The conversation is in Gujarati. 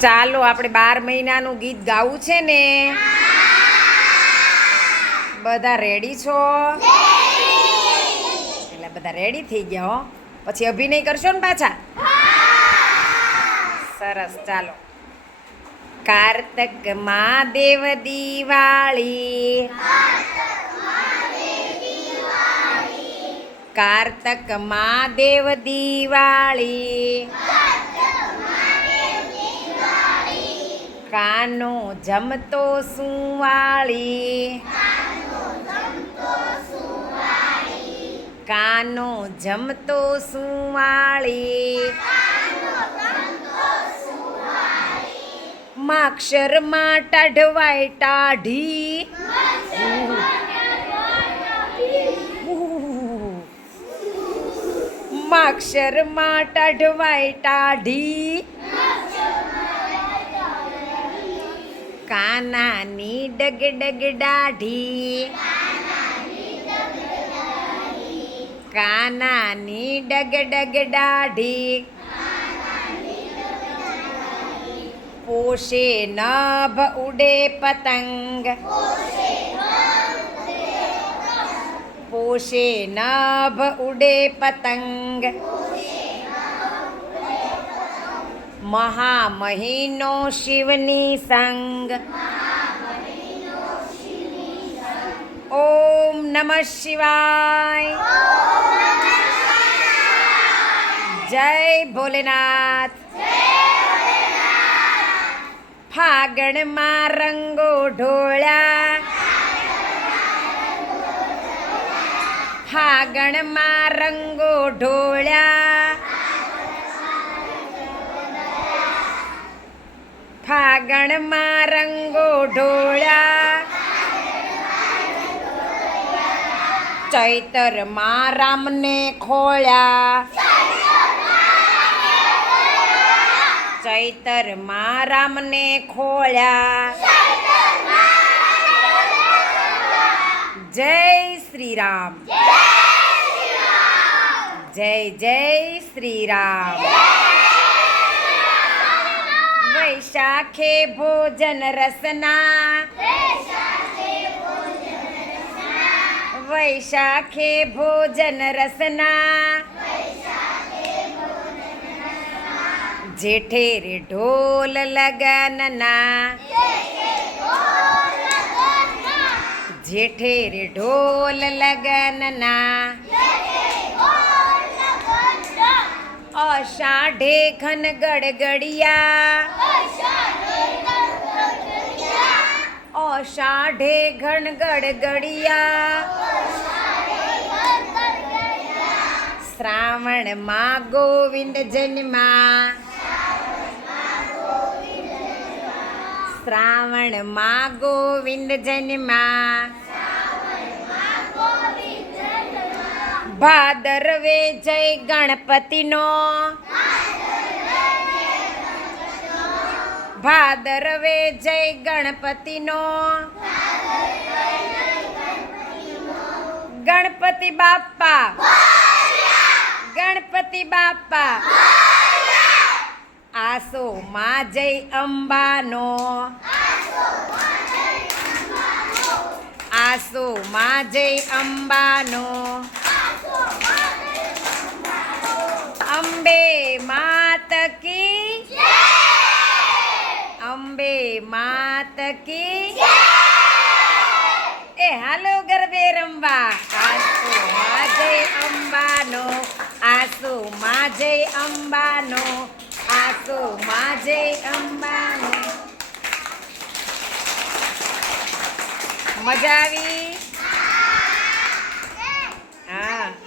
ચાલો આપણે બાર મહિનાનું ગીત ગાવું છે ને? બધા રેડી છો? એટલે બધા રેડી થઈ ગયા હો. પછી અભિનય કરશો ને પાછા? સરસ, ચાલો. કાર્તક મહાદેવ દિવાળી. કાર્તક મહાદેવ દિવાળી. કાનો જમતો સુવાળી કાનો જમતો સુવાળી માક્ષરમાં ટાઢવાય ટાઢી માક્ષરમાં ટાઢવાય ટાઢી કાનાની ડગ ડગ દાઢી. કાનાની ડગ ડગ દાઢી. પોષે નભ ઉડે પતંગ. પોષે નભ ઉડે પતંગ. મહામહિનો શિવની સંગ. ઓમ નમઃ શિવાય. જય ભોલેનાથ. ફાગણમાં રંગો ઢોળ્યા. ફાગણમાં રંગો ઢોળ્યા. ફાગણમાં રંગો ઢોળ્યા. ચૈતરમાં રામને ખોળ્યા. ચૈતરમાં રામને ખોળ્યા. જય શ્રી રામ જય જય શ્રી રામ વૈશાખે ભોજન રસના. વૈશાખે ભોજન રસના. જેઠે રે ઢોલ લગનના. જેઠે રે ઢોલ લગનના. અષાઢે ઘન ગડગડિયા. અષાઢે ઘન ગડગડિયા. શ્રાવણમાં ગોવિંદ જન્મા. શ્રાવણમાં ગોવિંદ જન્મા. ભાદરવે જય ગણપતિનો. ભાદરવે જય ગણપતિનો. ગણપતિ બાપા. ગણપતિ બાપા. આસો માં જય અંબાનો. આસો માં જય અંબાનો. અંબે માત કી અંબે માત કી એ હાલો ગરબે રમવા. આસુ માજે અંબાનો, આસુ માજે અંબાનો, આસુ માજે અંબાનો. મજા આવી?